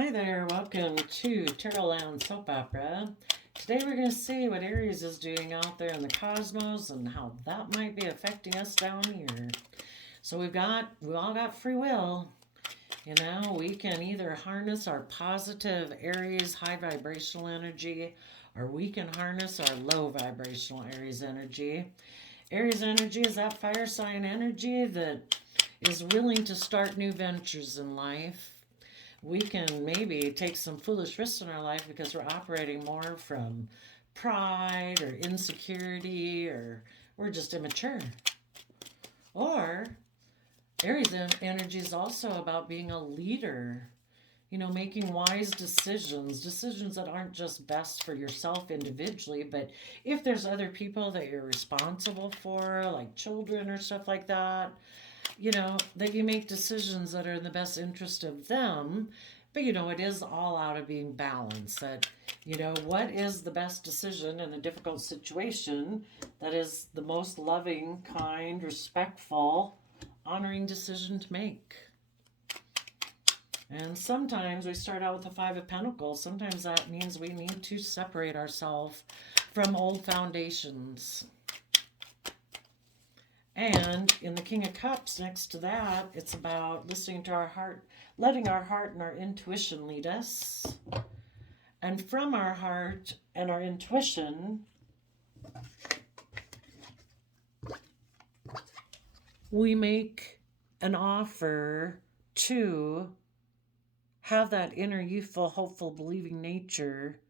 Hi there, welcome to Terrorland Soap Opera. Today we're going to see what Aries is doing out there in the cosmos and how that might be affecting us down here. So we all got free will. You know, we can either harness our positive Aries high vibrational energy or we can harness our low vibrational Aries energy. Aries energy is that fire sign energy that is willing to start new ventures in life. We can maybe take some foolish risks in our life because we're operating more from pride or insecurity or we're just immature. Or Aries energy is also about being a leader, making wise decisions, decisions that aren't just best for yourself individually, but if there's other people that you're responsible for, like children or stuff like that, that you make decisions that are in the best interest of them. But, it is all out of being balanced. That, what is the best decision in a difficult situation that is the most loving, kind, respectful, honoring decision to make. And sometimes we start out with the Five of Pentacles. Sometimes that means we need to separate ourselves from old foundations. And in the King of Cups, next to that, it's about listening to our heart, letting our heart and our intuition lead us. And from our heart and our intuition, we make an offer to have that inner, youthful, hopeful, believing nature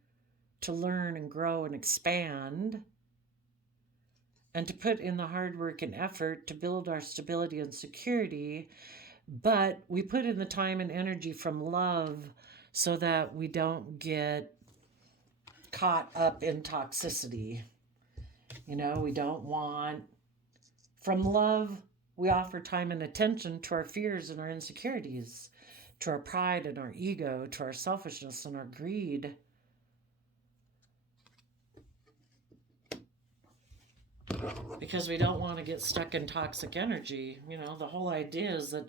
to learn and grow and expand, and to put in the hard work and effort to build our stability and security. But we put in the time and energy from love so that we don't get caught up in toxicity. We don't want, from love, we offer time and attention to our fears and our insecurities, to our pride and our ego, to our selfishness and our greed. Because we don't want to get stuck in toxic energy. The whole idea is that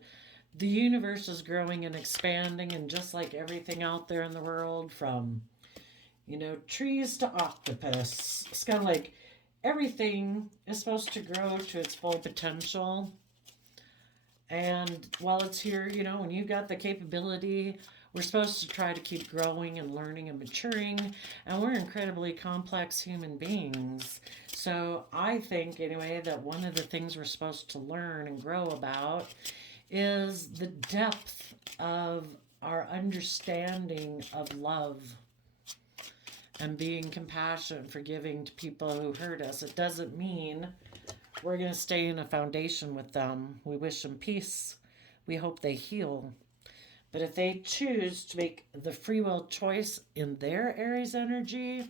the universe is growing and expanding, and just like everything out there in the world, from, trees to octopus, it's kind of like everything is supposed to grow to its full potential. And while it's here, when you've got the capability, we're supposed to try to keep growing and learning and maturing. And we're incredibly complex human beings. So I think, anyway, that one of the things we're supposed to learn and grow about is the depth of our understanding of love and being compassionate and forgiving to people who hurt us. It doesn't mean we're going to stay in a foundation with them. We wish them peace. We hope they heal. But if they choose to make the free will choice in their Aries energy,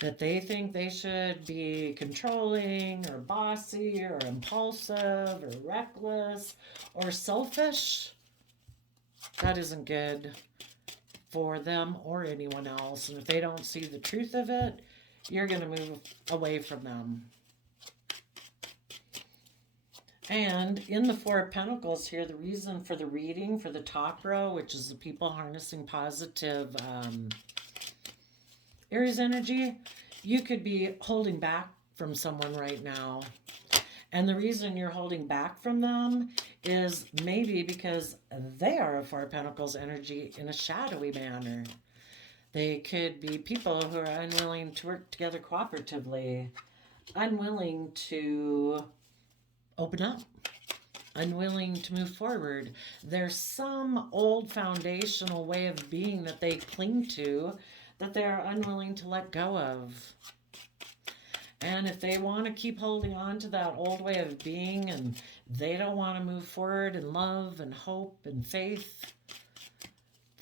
that they think they should be controlling or bossy or impulsive or reckless or selfish, that isn't good for them or anyone else. And if they don't see the truth of it, you're going to move away from them. And in the Four of Pentacles here, the reason for the reading for the top row, which is the people harnessing positive Aries energy, you could be holding back from someone right now. And the reason you're holding back from them is maybe because they are a Four of Pentacles energy in a shadowy manner. They could be people who are unwilling to work together cooperatively, unwilling to open up, unwilling to move forward. There's some old foundational way of being that they cling to that they're unwilling to let go of. And if they want to keep holding on to that old way of being and they don't want to move forward in love and hope and faith,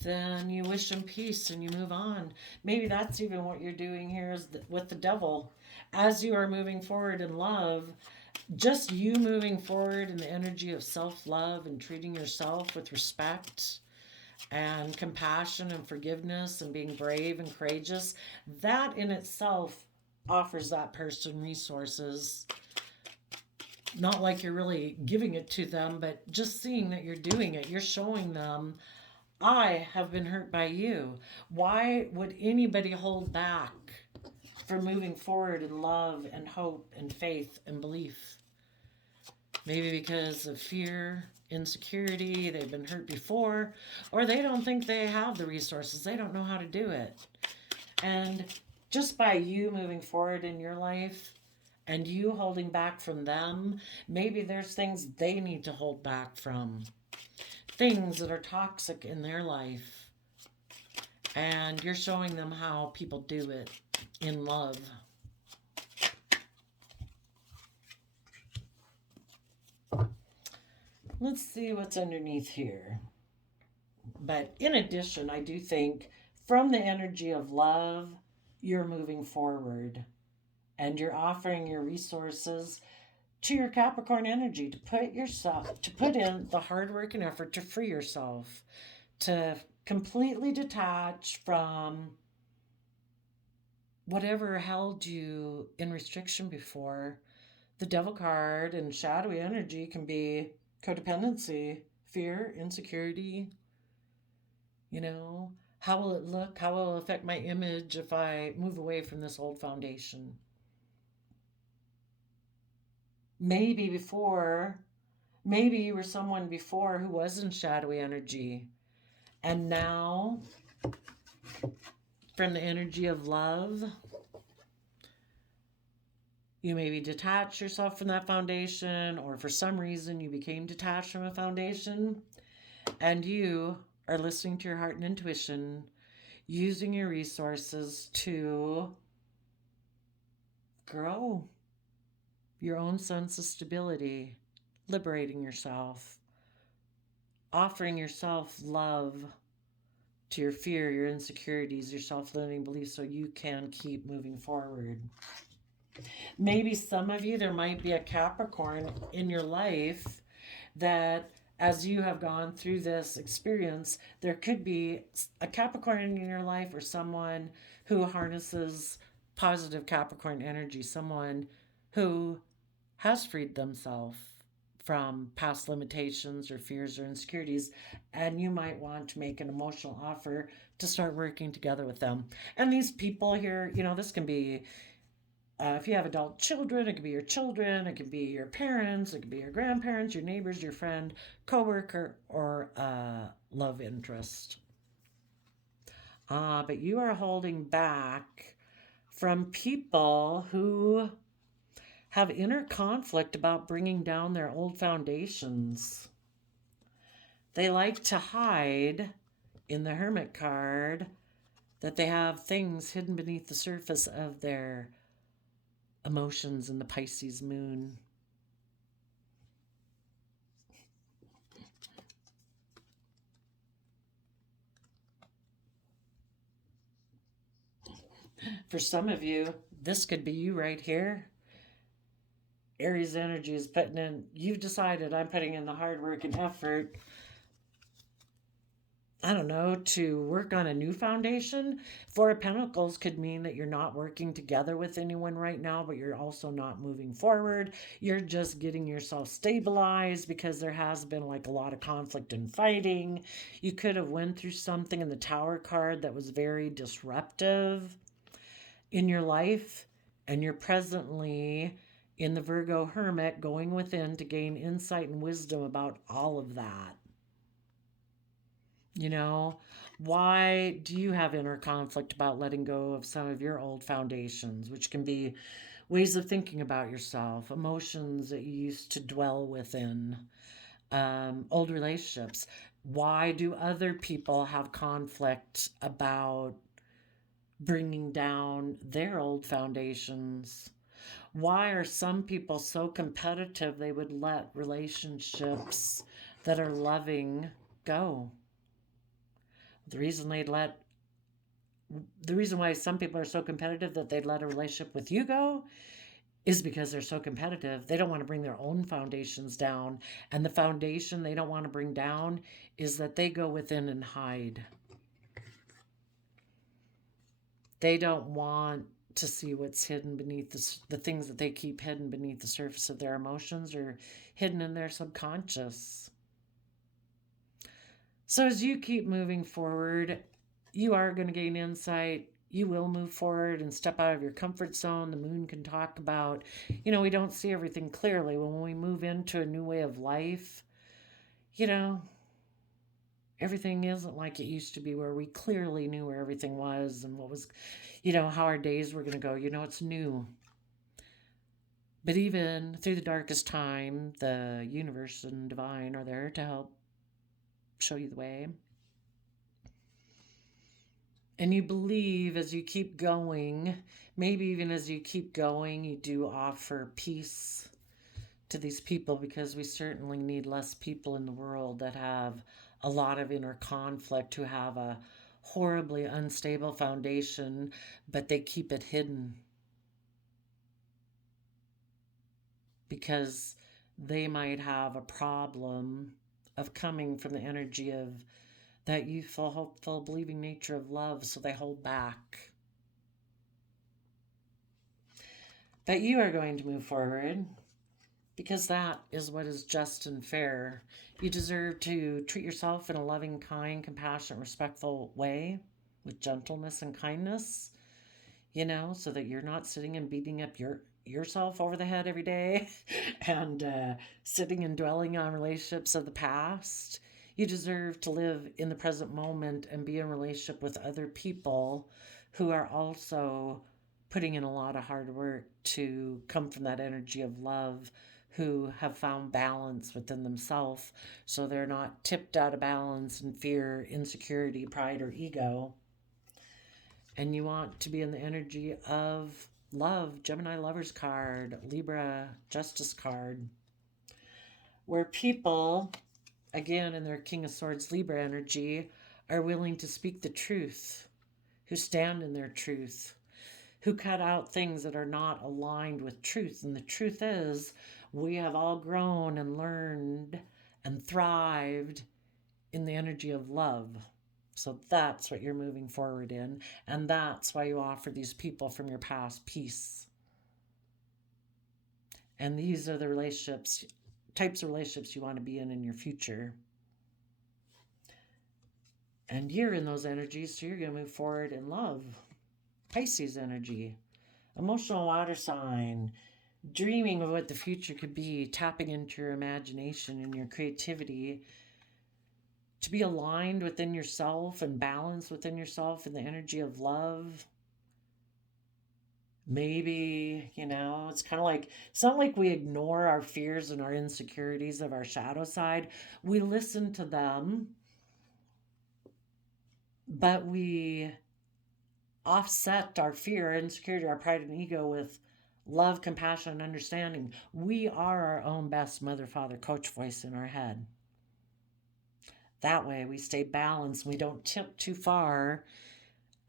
then you wish them peace and you move on. Maybe that's even what you're doing here is with the devil. As you are moving forward in love, just you moving forward in the energy of self-love and treating yourself with respect and compassion and forgiveness and being brave and courageous, that in itself offers that person resources. Not like you're really giving it to them, but just seeing that you're doing it. You're showing them, I have been hurt by you. Why would anybody hold back from moving forward in love and hope and faith and belief? Maybe because of fear, insecurity, they've been hurt before, or they don't think they have the resources. They don't know how to do it. And just by you moving forward in your life and you holding back from them, maybe there's things they need to hold back from, things that are toxic in their life. And you're showing them how people do it in love. Let's see what's underneath here. But in addition, I do think from the energy of love, you're moving forward and you're offering your resources to your Capricorn energy to put in the hard work and effort to free yourself, to completely detach from whatever held you in restriction before. The devil card and shadowy energy can be codependency, fear, insecurity. How will it look? How will it affect my image if I move away from this old foundation? Maybe before, maybe you were someone before who was in shadowy energy. And now, from the energy of love, you maybe detach yourself from that foundation, or for some reason you became detached from a foundation, and you are listening to your heart and intuition, using your resources to grow your own sense of stability, liberating yourself, offering yourself love to your fear, your insecurities, your self-limiting beliefs so you can keep moving forward. Maybe some of you, there might be a Capricorn in your life that as you have gone through this experience, there could be a Capricorn in your life or someone who harnesses positive Capricorn energy, someone who has freed themselves from past limitations or fears or insecurities, and you might want to make an emotional offer to start working together with them. And these people here, this can be if you have adult children, it could be your children, it could be your parents, it could be your grandparents, your neighbors, your friend, coworker, or love interest. But you are holding back from people who have inner conflict about bringing down their old foundations. They like to hide in the Hermit card that they have things hidden beneath the surface of their emotions in the Pisces moon. For some of you, this could be you right here. Aries energy is putting in, you've decided I'm putting in the hard work and effort, I don't know, to work on a new foundation. Four of Pentacles could mean that you're not working together with anyone right now, but you're also not moving forward. You're just getting yourself stabilized because there has been like a lot of conflict and fighting. You could have went through something in the Tower card that was very disruptive in your life, and you're presently in the Virgo Hermit going within to gain insight and wisdom about all of that. Why do you have inner conflict about letting go of some of your old foundations, which can be ways of thinking about yourself, emotions that you used to dwell within, old relationships? Why do other people have conflict about bringing down their old foundations? Why are some people so competitive they would let relationships that are loving go? The reason why some people are so competitive that they'd let a relationship with you go is because they're so competitive. They don't want to bring their own foundations down. And the foundation they don't want to bring down is that they go within and hide. They don't want to see what's hidden beneath the things that they keep hidden beneath the surface of their emotions or hidden in their subconscious. So as you keep moving forward, you are going to gain insight. You will move forward and step out of your comfort zone. The moon can talk about, we don't see everything clearly. When we move into a new way of life, you know, everything isn't like it used to be where we clearly knew where everything was and what was, how our days were going to go. It's new. But even through the darkest time, the universe and divine are there to help show you the way. And you believe as you keep going, maybe even as you keep going, you do offer peace to these people, because we certainly need less people in the world that have a lot of inner conflict, who have a horribly unstable foundation, but they keep it hidden because they might have a problem of coming from the energy of that youthful, hopeful, believing nature of love, so they hold back. But you are going to move forward because that is what is just and fair. You deserve to treat yourself in a loving, kind, compassionate, respectful way with gentleness and kindness, so that you're not sitting and beating up yourself over the head every day and sitting and dwelling on relationships of the past. You deserve to live in the present moment and be in relationship with other people who are also putting in a lot of hard work to come from that energy of love, who have found balance within themselves, so they're not tipped out of balance in fear, insecurity, pride, or ego. And you want to be in the energy of love, Gemini Lovers card, Libra Justice card, where people, again in their King of Swords Libra energy, are willing to speak the truth, who stand in their truth, who cut out things that are not aligned with truth. And the truth is, we have all grown and learned and thrived in the energy of love. So that's what you're moving forward in. And that's why you offer these people from your past peace. And these are the types of relationships you want to be in your future. And you're in those energies, so you're going to move forward in love. Pisces energy, emotional water sign, dreaming of what the future could be, tapping into your imagination and your creativity, to be aligned within yourself and balanced within yourself in the energy of love. Maybe, it's kind of like, it's not like we ignore our fears and our insecurities of our shadow side. We listen to them, but we offset our fear, insecurity, our pride, and ego with love, compassion, and understanding. We are our own best mother, father, coach voice in our head. That way we stay balanced. We don't tip too far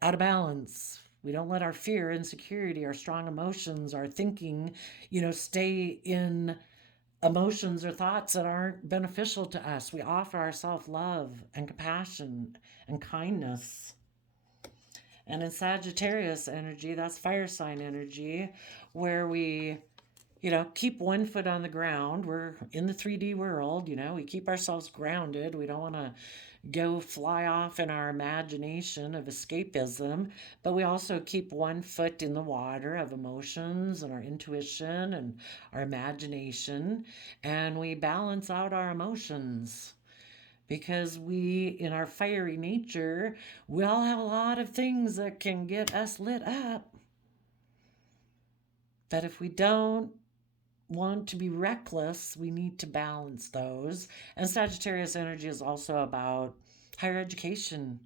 out of balance. We don't let our fear, insecurity, our strong emotions, our thinking, stay in emotions or thoughts that aren't beneficial to us. We offer ourselves love and compassion and kindness. And in Sagittarius energy, that's fire sign energy, where we, keep one foot on the ground. We're in the 3D world, we keep ourselves grounded. We don't want to go fly off in our imagination of escapism, but we also keep one foot in the water of emotions and our intuition and our imagination, and we balance out our emotions. Because we, in our fiery nature, we all have a lot of things that can get us lit up. But if we don't want to be reckless, we need to balance those. And Sagittarius energy is also about higher education,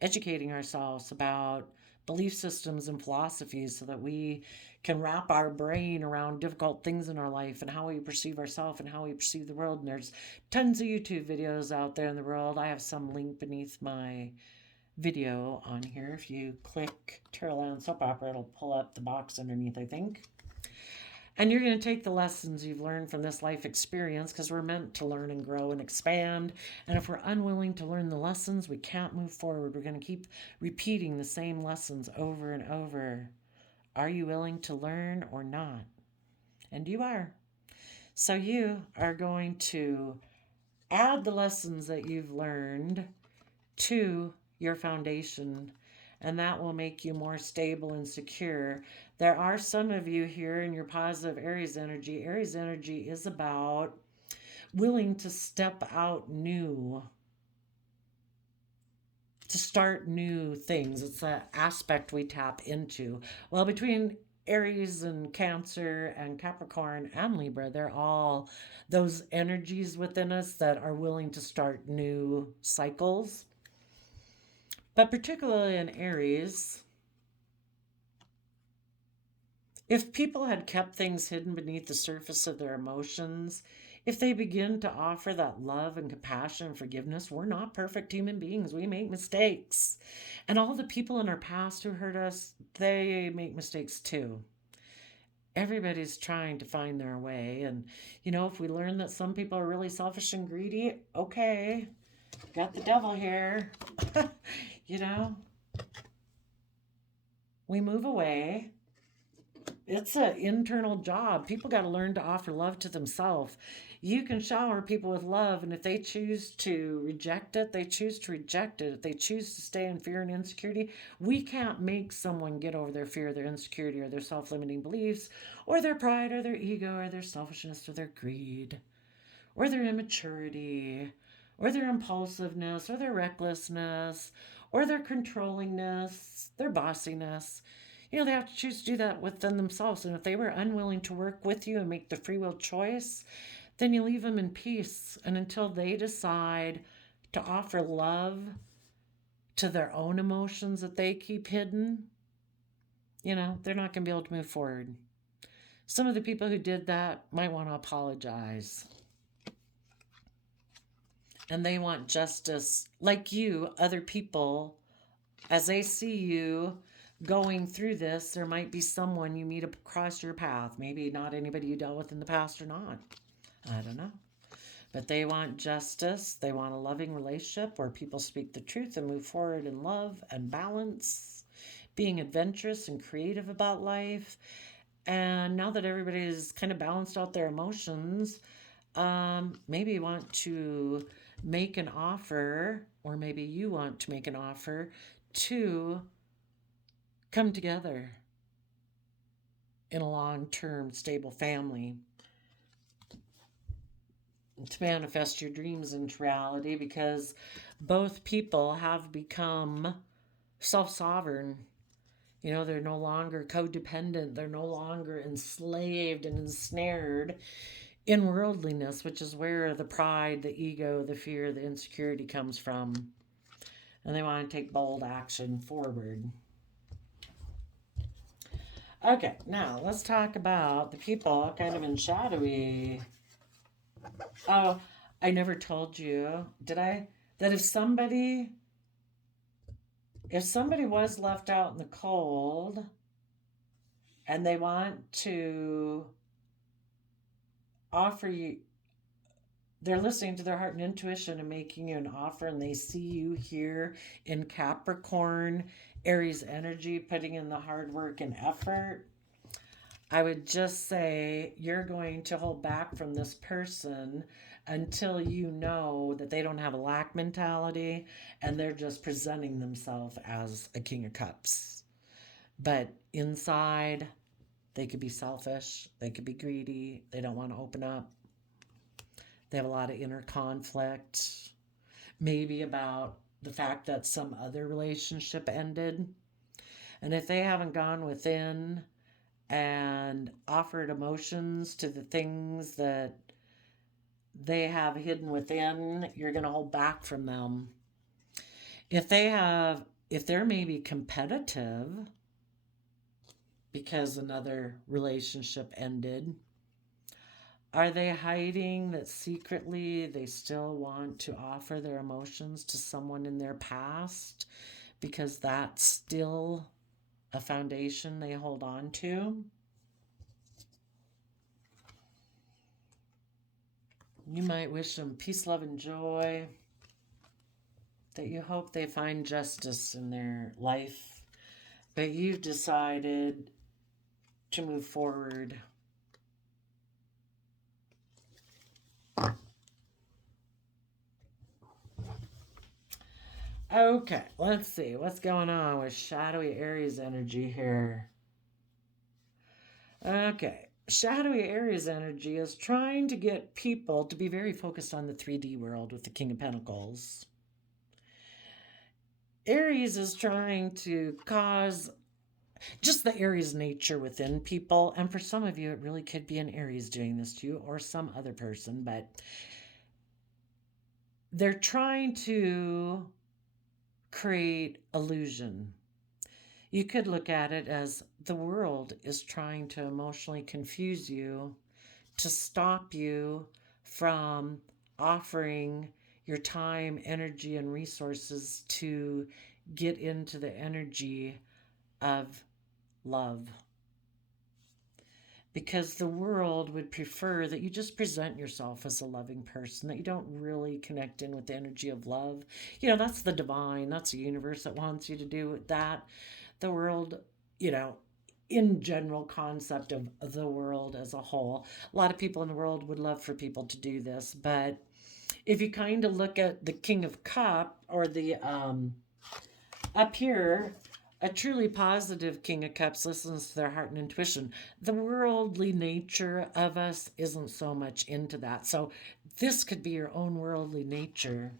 educating ourselves about belief systems and philosophies, so that we can wrap our brain around difficult things in our life and how we perceive ourselves and how we perceive the world. And there's tons of YouTube videos out there in the world. I have some link beneath my video on here. If you click Tarot Land Soap Opera, it'll pull up the box underneath, I think. And you're going to take the lessons you've learned from this life experience, because we're meant to learn and grow and expand. And if we're unwilling to learn the lessons, we can't move forward. We're going to keep repeating the same lessons over and over. Are you willing to learn or not? And you are. So you are going to add the lessons that you've learned to your foundation, and that will make you more stable and secure. There are some of you here in your positive Aries energy. Aries energy is about willing to step out new, to start new things. It's that aspect we tap into. Well, between Aries and Cancer and Capricorn and Libra, they're all those energies within us that are willing to start new cycles. But particularly in Aries, if people had kept things hidden beneath the surface of their emotions, if they begin to offer that love and compassion and forgiveness, we're not perfect human beings. We make mistakes. And all the people in our past who hurt us, they make mistakes too. Everybody's trying to find their way. And, if we learn that some people are really selfish and greedy, okay, got the devil here. you know, we move away. It's an internal job. People got to learn to offer love to themselves. You can shower people with love, and if they choose to reject it, they choose to reject it. If they choose to stay in fear and insecurity, we can't make someone get over their fear, their insecurity, or their self limiting beliefs, or their pride, or their ego, or their selfishness, or their greed, or their immaturity, or their impulsiveness, or their recklessness, or their controllingness, their bossiness. They have to choose to do that within themselves. And if they were unwilling to work with you and make the free will choice, then you leave them in peace. And until they decide to offer love to their own emotions that they keep hidden, they're not going to be able to move forward. Some of the people who did that might want to apologize. And they want justice, like you, other people, as they see you going through this, there might be someone you meet across your path. Maybe not anybody you dealt with in the past or not. I don't know. But they want justice. They want a loving relationship where people speak the truth and move forward in love and balance, being adventurous and creative about life. And now that everybody's kind of balanced out their emotions, maybe you want to make an offer, or maybe you want to make an offer to come together in a long-term stable family, to manifest your dreams into reality, because both people have become self-sovereign. They're no longer codependent. They're no longer enslaved and ensnared in worldliness, which is where the pride, the ego, the fear, the insecurity comes from. And they want to take bold action forward. Okay, now let's talk about the people kind of in shadowy. Oh, I never told you, did I? That if somebody was left out in the cold and they want to offer you, they're listening to their heart and intuition and making you an offer, and they see you here in Capricorn, Aries energy, putting in the hard work and effort, I would just say you're going to hold back from this person until you know that they don't have a lack mentality and they're just presenting themselves as a King of Cups. But inside, they could be selfish, they could be greedy, they don't want to open up. They have a lot of inner conflict, maybe about the fact that some other relationship ended. And if they haven't gone within and offered emotions to the things that they have hidden within, you're going to hold back from them. If they're maybe competitive because another relationship ended, are they hiding that secretly they still want to offer their emotions to someone in their past because that's still a foundation they hold on to? You might wish them peace, love, and joy, that you hope they find justice in their life, but you've decided to move forward. Okay, let's see what's going on with shadowy Aries energy here. Okay, shadowy Aries energy is trying to get people to be very focused on the 3D world with the King of Pentacles. Aries is trying to cause just the Aries nature within people. And for some of you, it really could be an Aries doing this to you or some other person, but they're trying to create illusion. You could look at it as the world is trying to emotionally confuse you to stop you from offering your time, energy, and resources to get into the energy of love. Because the world would prefer that you just present yourself as a loving person, that you don't really connect in with the energy of love. That's the divine, that's the universe that wants you to do that. The world, you know, in general concept of the world as a whole. A lot of people in the world would love for people to do this, but if you kind of look at the King of Cup or the up here, a truly positive King of Cups listens to their heart and intuition. The worldly nature of us isn't so much into that. So this could be your own worldly nature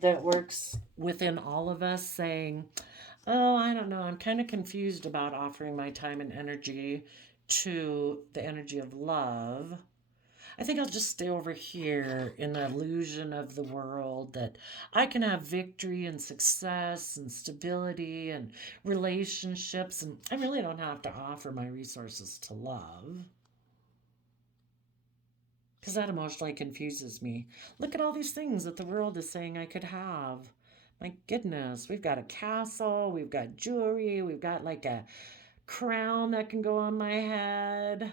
that works within all of us saying, oh, I don't know, I'm kind of confused about offering my time and energy to the energy of love. I think I'll just stay over here in the illusion of the world that I can have victory and success and stability and relationships, and I really don't have to offer my resources to love because that emotionally confuses me. Look at all these things that the world is saying I could have. My goodness, we've got a castle, we've got jewelry, we've got like a crown that can go on my head.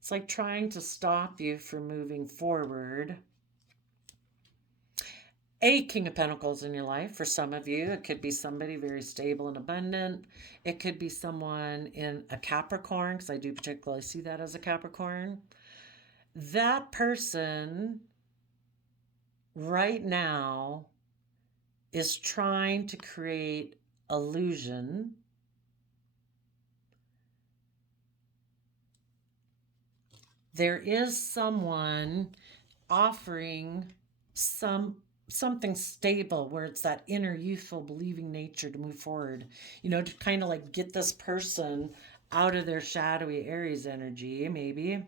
It's like trying to stop you from moving forward. A King of Pentacles in your life, for some of you, it could be somebody very stable and abundant. It could be someone in a Capricorn, because I do particularly see that as a Capricorn. That person right now is trying to create illusion. There is someone offering something stable where it's that inner youthful believing nature to move forward, to kind of like get this person out of their shadowy Aries energy, maybe.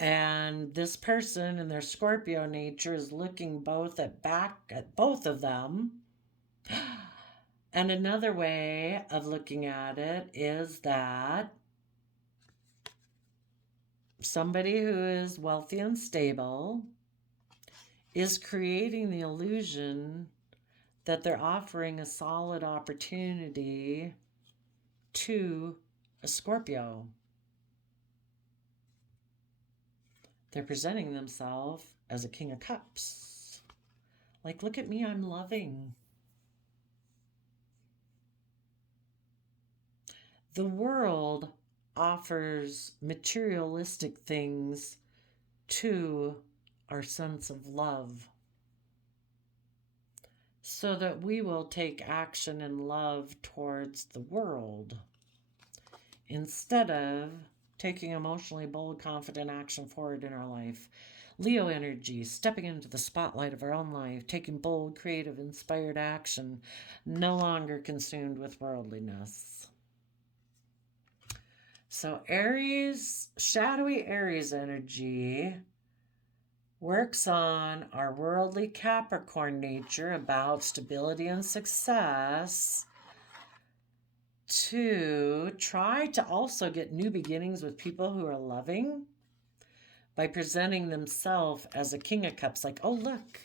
And this person in their Scorpio nature is looking back at both of them. And another way of looking at it is that somebody who is wealthy and stable is creating the illusion that they're offering a solid opportunity to a Scorpio. They're presenting themselves as a King of Cups. Like, look at me, I'm loving. The world offers materialistic things to our sense of love so that we will take action and love towards the world instead of taking emotionally bold, confident action forward in our life. Leo energy, stepping into the spotlight of our own life, taking bold, creative, inspired action, no longer consumed with worldliness. So Aries, shadowy Aries energy works on our worldly Capricorn nature about stability and success to try to also get new beginnings with people who are loving by presenting themselves as a King of Cups. Like, oh, look,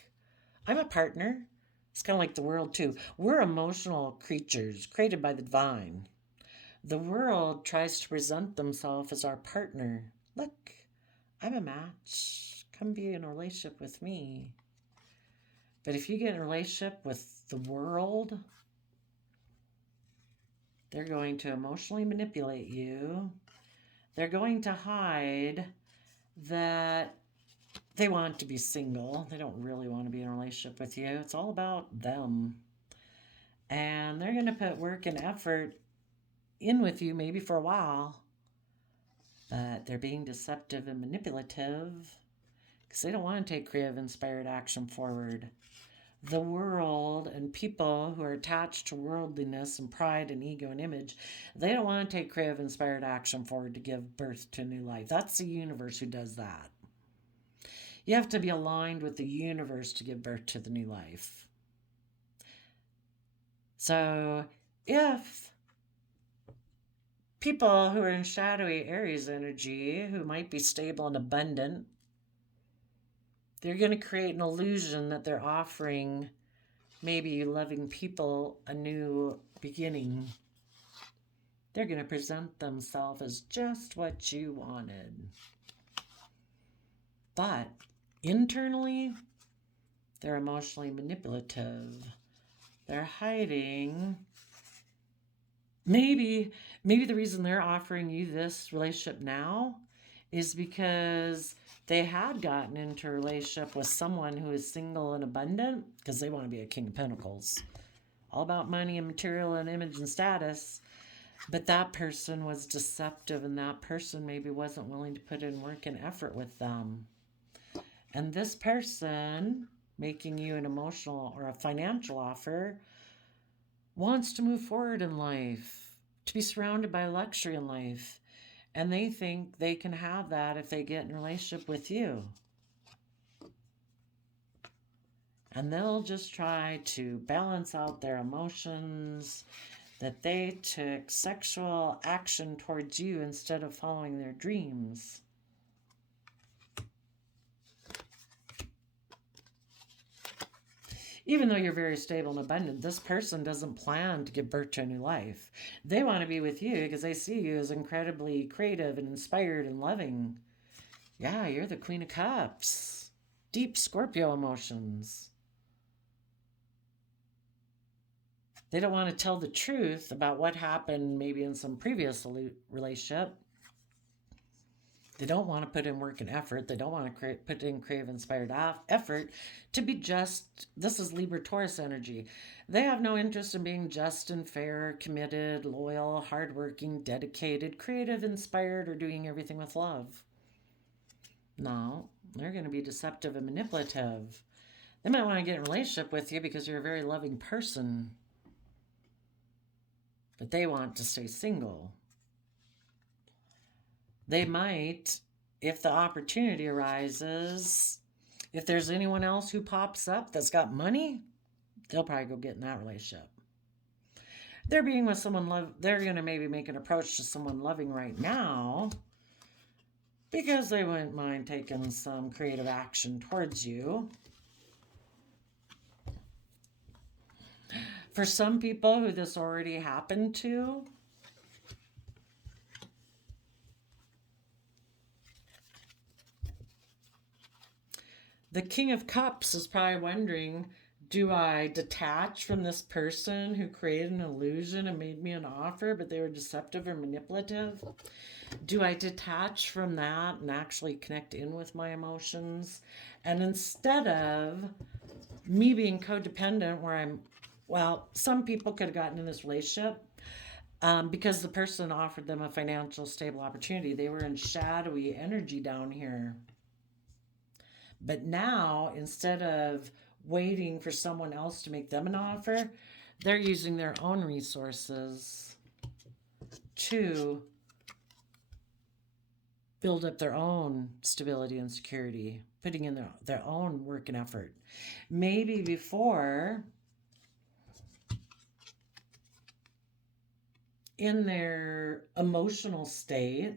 I'm a partner. It's kind of like the world, too. We're emotional creatures created by the divine. The world tries to present themselves as our partner. Look, I'm a match. Come be in a relationship with me. But if you get in a relationship with the world, they're going to emotionally manipulate you. They're going to hide that they want to be single. They don't really want to be in a relationship with you. It's all about them. And they're going to put work and effort in with you maybe for a while, but they're being deceptive and manipulative because they don't want to take creative, inspired action forward. The world and people who are attached to worldliness and pride and ego and image, they don't want to take creative, inspired action forward to give birth to a new life. That's the universe who does that. You have to be aligned with the universe to give birth to the new life. So if people who are in shadowy Aries energy, who might be stable and abundant, they're going to create an illusion that they're offering maybe loving people a new beginning. They're going to present themselves as just what you wanted. But internally, they're emotionally manipulative. They're hiding. Maybe the reason they're offering you this relationship now is because they had gotten into a relationship with someone who is single and abundant because they want to be a King of Pentacles. All about money and material and image and status. But that person was deceptive, and that person maybe wasn't willing to put in work and effort with them. And this person making you an emotional or a financial offer wants to move forward in life, to be surrounded by luxury in life. And they think they can have that if they get in a relationship with you. And they'll just try to balance out their emotions, that they took sexual action towards you instead of following their dreams. Even though you're very stable and abundant, this person doesn't plan to give birth to a new life. They want to be with you because they see you as incredibly creative and inspired and loving. Yeah, you're the Queen of Cups. Deep Scorpio emotions. They don't want to tell the truth about what happened maybe in some previous relationship. They don't want to put in work and effort. They don't want to put in creative, inspired effort to be just. This is Libra Taurus energy. They have no interest in being just and fair, committed, loyal, hardworking, dedicated, creative, inspired, or doing everything with love. No, they're going to be deceptive and manipulative. They might want to get in a relationship with you because you're a very loving person, but they want to stay single. They might, if the opportunity arises, if there's anyone else who pops up that's got money, they'll probably go get in that relationship. They're being with someone they're going to maybe make an approach to someone loving right now because they wouldn't mind taking some creative action towards you. For some people who this already happened to, the King of Cups is probably wondering, do I detach from this person who created an illusion and made me an offer, but they were deceptive or manipulative? Do I detach from that and actually connect in with my emotions? And instead of me being codependent where some people could have gotten in this relationship because the person offered them a financial stable opportunity. They were in shadowy energy down here. But now, instead of waiting for someone else to make them an offer, they're using their own resources to build up their own stability and security, putting in their own work and effort. Maybe before, in their emotional state,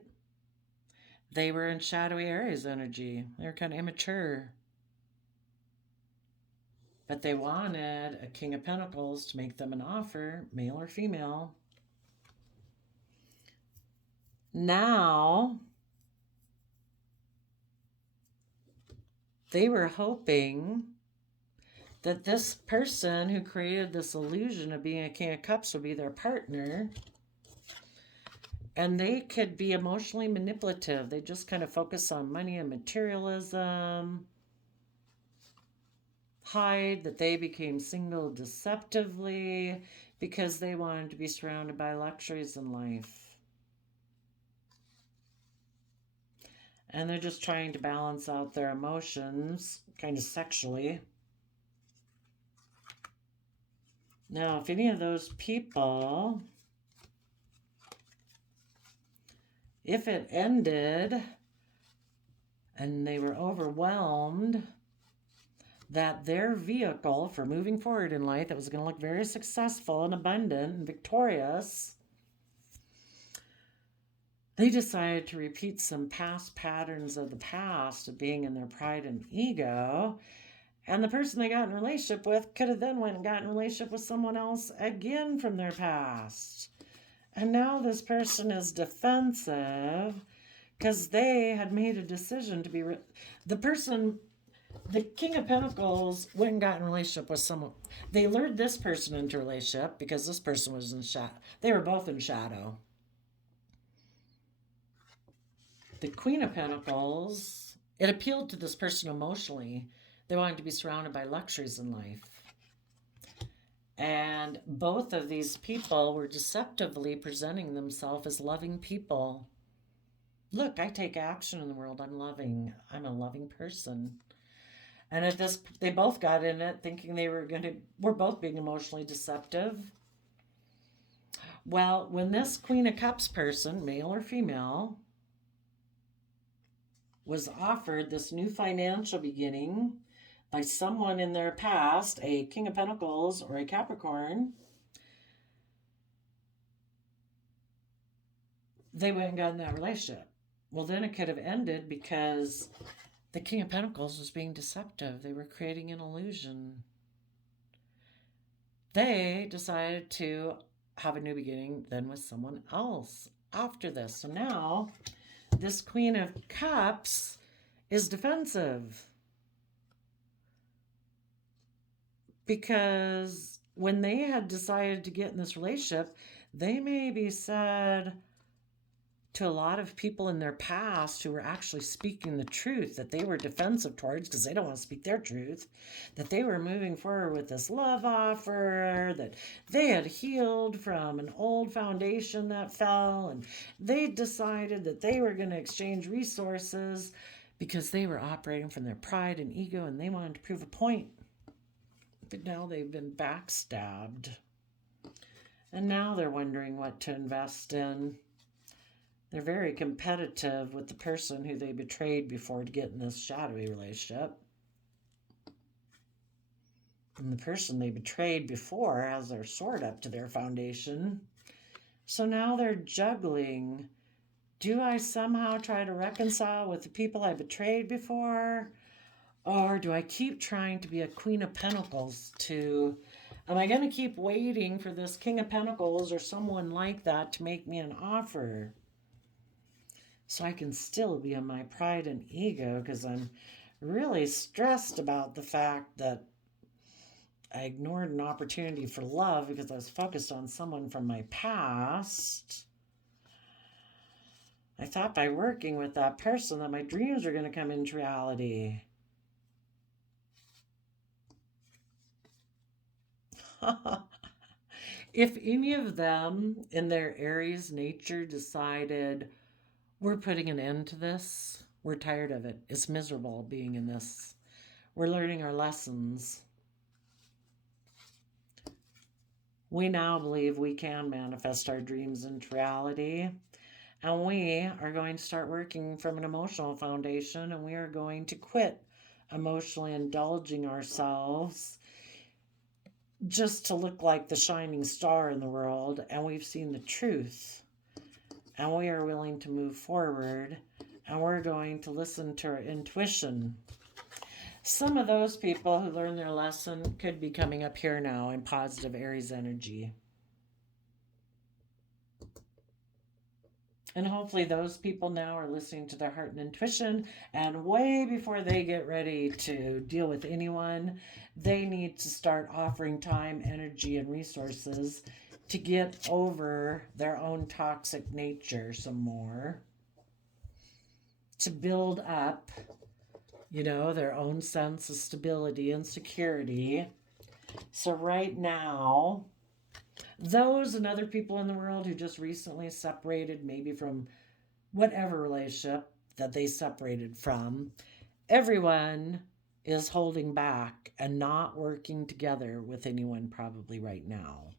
they were in shadowy Aries energy. They were kind of immature. But they wanted a King of Pentacles to make them an offer, male or female. Now, they were hoping that this person who created this illusion of being a King of Cups would be their partner. And they could be emotionally manipulative. They just kind of focus on money and materialism, hide that they became single deceptively because they wanted to be surrounded by luxuries in life. And they're just trying to balance out their emotions, kind of sexually. Now, if any of those people, if it ended and they were overwhelmed, that their vehicle for moving forward in life that was going to look very successful and abundant and victorious, they decided to repeat some past patterns of the past of being in their pride and ego. And the person they got in a relationship with could have then went and got in a relationship with someone else again from their past. And now this person is defensive because they had made a decision to be the King of Pentacles went and got in a relationship with someone. They lured this person into a relationship because this person was in shadow. They were both in shadow. The Queen of Pentacles, it appealed to this person emotionally. They wanted to be surrounded by luxuries in life. And both of these people were deceptively presenting themselves as loving people. Look, I take action in the world. I'm loving. I'm a loving person. And at this, they both got in it thinking they were both being emotionally deceptive. Well, when this Queen of Cups person, male or female, was offered this new financial beginning by someone in their past, a King of Pentacles or a Capricorn, they went and got in that relationship. Well, then it could have ended because the King of Pentacles was being deceptive. They were creating an illusion. They decided to have a new beginning then with someone else after this. So now this Queen of Cups is defensive. Because when they had decided to get in this relationship, they maybe said to a lot of people in their past who were actually speaking the truth that they were defensive towards because they don't want to speak their truth, that they were moving forward with this love offer, that they had healed from an old foundation that fell, and they decided that they were going to exchange resources because they were operating from their pride and ego and they wanted to prove a point. But now they've been backstabbed. And now they're wondering what to invest in. They're very competitive with the person who they betrayed before to get in this shadowy relationship. And the person they betrayed before has their sword up to their foundation. So now they're juggling. Do I somehow try to reconcile with the people I betrayed before? Or do I keep trying to be a Queen of Pentacles am I going to keep waiting for this King of Pentacles or someone like that to make me an offer? So I can still be in my pride and ego because I'm really stressed about the fact that I ignored an opportunity for love because I was focused on someone from my past. I thought by working with that person that my dreams were going to come into reality. If any of them in their Aries nature decided, we're putting an end to this, we're tired of it, it's miserable being in this, we're learning our lessons, we now believe we can manifest our dreams into reality, and we are going to start working from an emotional foundation, and we are going to quit emotionally indulging ourselves just to look like the shining star in the world, and we've seen the truth, and we are willing to move forward, and we're going to listen to our intuition. Some of those people who learn their lesson could be coming up here now in positive Aries energy. And hopefully those people now are listening to their heart and intuition, and way before they get ready to deal with anyone, they need to start offering time, energy, and resources to get over their own toxic nature some more, to build up, their own sense of stability and security. So, right now, those and other people in the world who just recently separated, maybe from whatever relationship that they separated from, everyone is holding back and not working together with anyone probably right now.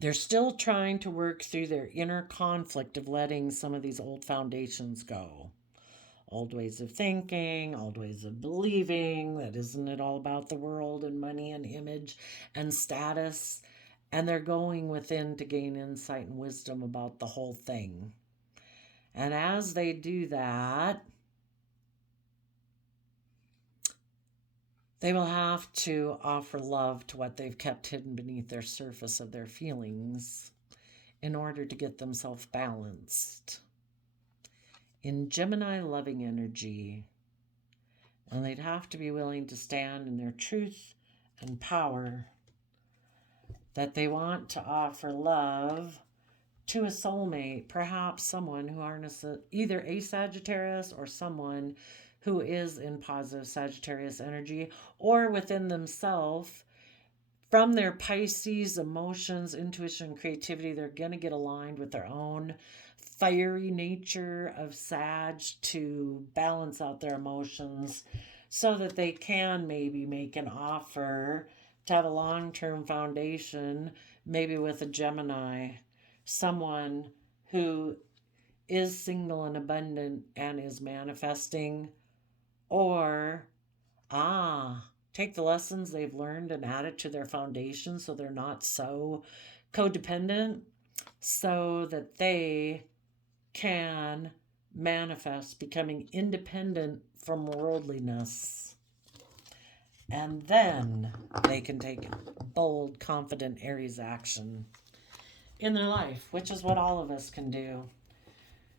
They're still trying to work through their inner conflict of letting some of these old foundations go. Old ways of thinking, old ways of believing that isn't it all about the world and money and image and status? And they're going within to gain insight and wisdom about the whole thing. And as they do that, they will have to offer love to what they've kept hidden beneath their surface of their feelings in order to get themselves balanced in Gemini loving energy. And they'd have to be willing to stand in their truth and power, that they want to offer love to a soulmate, perhaps someone who harnesses either a Sagittarius or someone who is in positive Sagittarius energy, or within themselves, from their Pisces emotions, intuition, creativity, they're going to get aligned with their own fiery nature of Sag to balance out their emotions so that they can maybe make an offer to have a long-term foundation, maybe with a Gemini, someone who is single and abundant and is manifesting, or take the lessons they've learned and add it to their foundation so they're not so codependent, so that they can manifest becoming independent from worldliness. And then they can take bold, confident Aries action in their life, which is what all of us can do.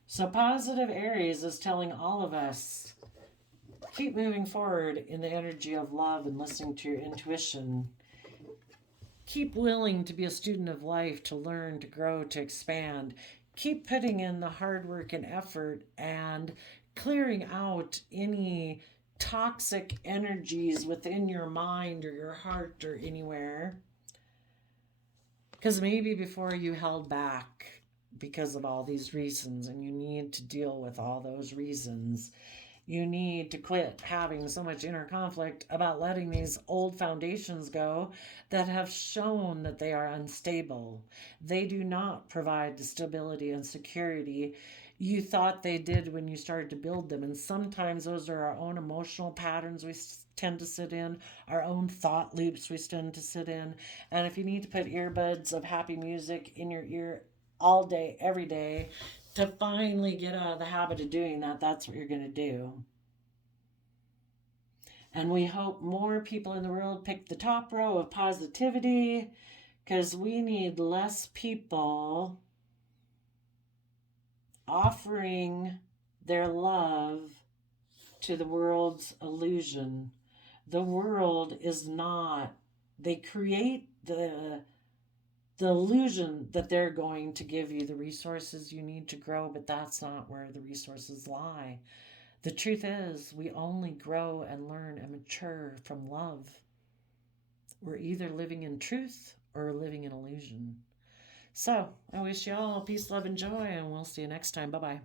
So positive Aries is telling all of us, keep moving forward in the energy of love and listening to your intuition. Keep willing to be a student of life, to learn, to grow, to expand. Keep putting in the hard work and effort and clearing out any toxic energies within your mind or your heart or anywhere. Because maybe before you held back because of all these reasons, and you need to deal with all those reasons. You need to quit having so much inner conflict about letting these old foundations go that have shown that they are unstable. They do not provide the stability and security you thought they did when you started to build them. And sometimes those are our own emotional patterns we tend to sit in, our own thought loops we tend to sit in. And if you need to put earbuds of happy music in your ear all day, every day, to finally get out of the habit of doing that, that's what you're going to do. And we hope more people in the world pick the top row of positivity, because we need less people offering their love to the world's illusion. The world is not, they create the illusion that they're going to give you the resources you need to grow, but that's not where the resources lie. The truth is, we only grow and learn and mature from love. We're either living in truth or living in illusion. So, I wish you all peace, love, and joy, and we'll see you next time. Bye-bye.